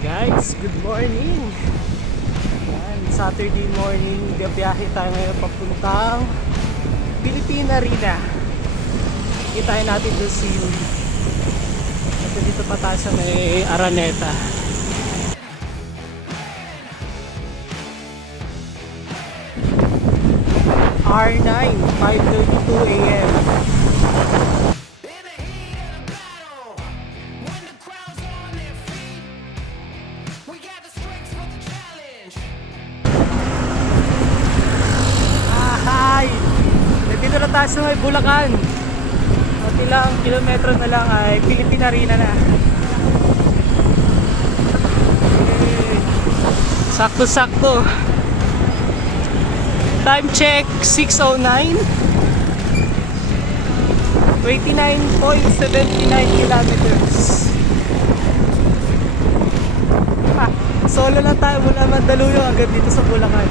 Guys, good morning. Yan, Saturday morning, biyahe tayo ngayon papuntang Philippine Arena. Kitain natin doon si Yuri. At dito pa tayo sa may Araneta. R9, 5:32 AM. Dito na tayo sa may Bulacan. At ilang kilometro na lang ay Philippine Arena na. Sakto-sakto. Time check 6:09. 29.79 kilometers. Solo lang tayo mula Mandaluyong hanggang dito sa Bulacan.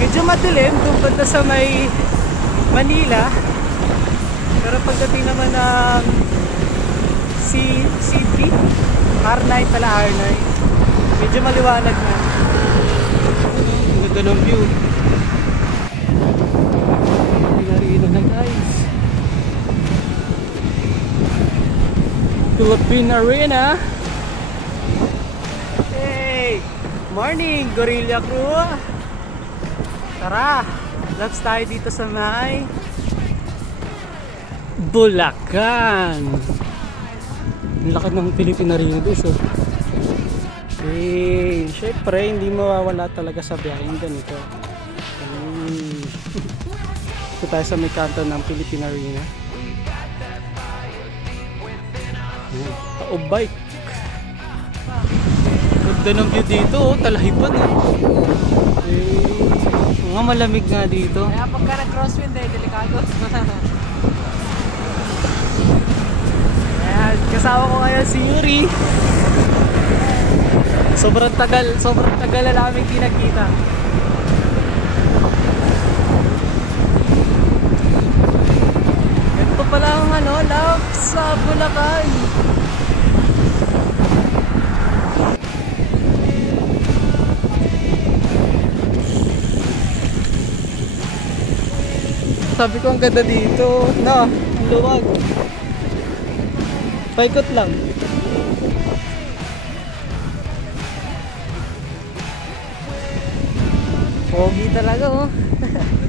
Medyo madilim doon banda sa may Manila, pero pagdating naman ng C3, R9 pala, R9, medyo maliwanag na. Ang ganda ng view. Pinarino na guys. Philippine Arena. Hey! Morning, Guerrilla Crew! Tara! Laps tayo dito sa may Bulacan. Ang laki ng Philippine Arena doon. So, syempre hindi mawawala talaga sa biyahe yung ganito. Ito tayo sa may kanto ng Philippine Arena. Bike. Ganda ng view dito, talahipan mga malamig nga dito. Kaya pagka nag-crosswind eh, delikado. Ayan, kasama ko ngayon si Yuri. Sobrang tagal na namin kinakita. Ito pala ang laps sa Bulacan. Sabi ko ang ganda dito. No, ang luwag. Paikot lang. Pogi talaga oh.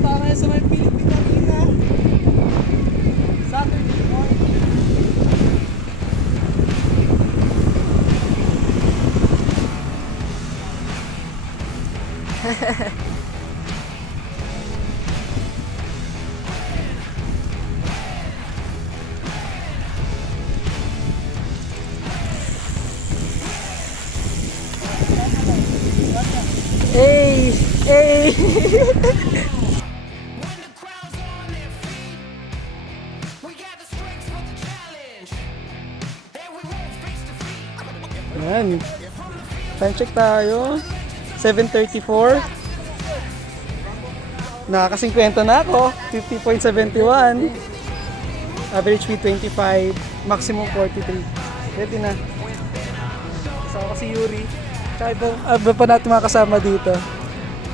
Tara sa may Philippine Arena. Saturday morning. Hey, hey. Yan. Time check tayo. 7:34. Nakaka-50 na ako. 50.71. Average speed 25. Maximum 43. Ready na. Kasama ko si Yuri. Tsaka iba pa natin mga kasama dito.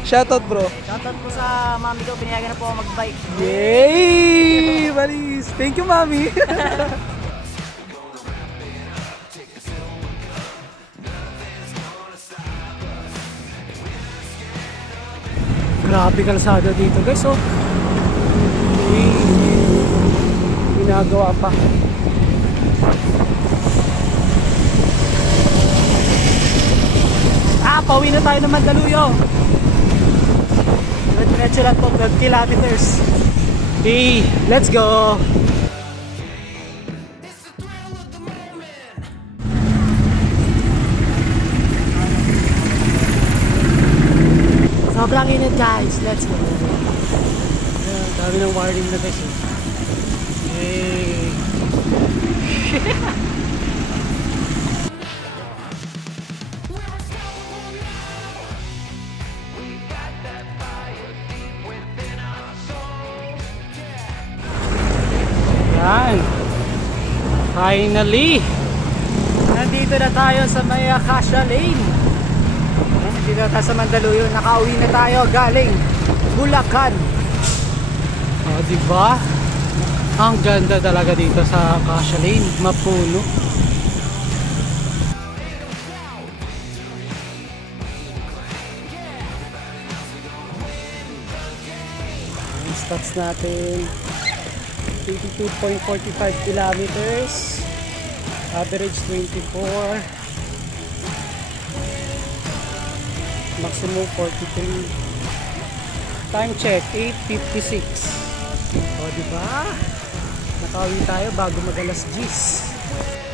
Shoutout bro. Shoutout po sa mami ko, pinayagan na po ako mag-bike. Yay! Balis! Thank you mami! Grabe kalsada dito guys oh. Ginagawa pa. Pauwi na tayo ng Mandaluyong. Diretso lang po, 12 kilometers. Hey, let's go! Sobrang init guys, let's go! Dami ng warning na guys. Hey! Yan. Finally Nandito na tayo sa may Acacia Lane. Nandito na tayo sa Mandaluyong. Nakauwi na tayo galing Bulacan. O, diba? Ang ganda talaga dito sa Acacia Lane. Mapuno. Ang stats natin 82.45 kilometers. Average 24. Maximum 43. Time check 8:56. O diba? Nakauwi tayo bago mag alas 10.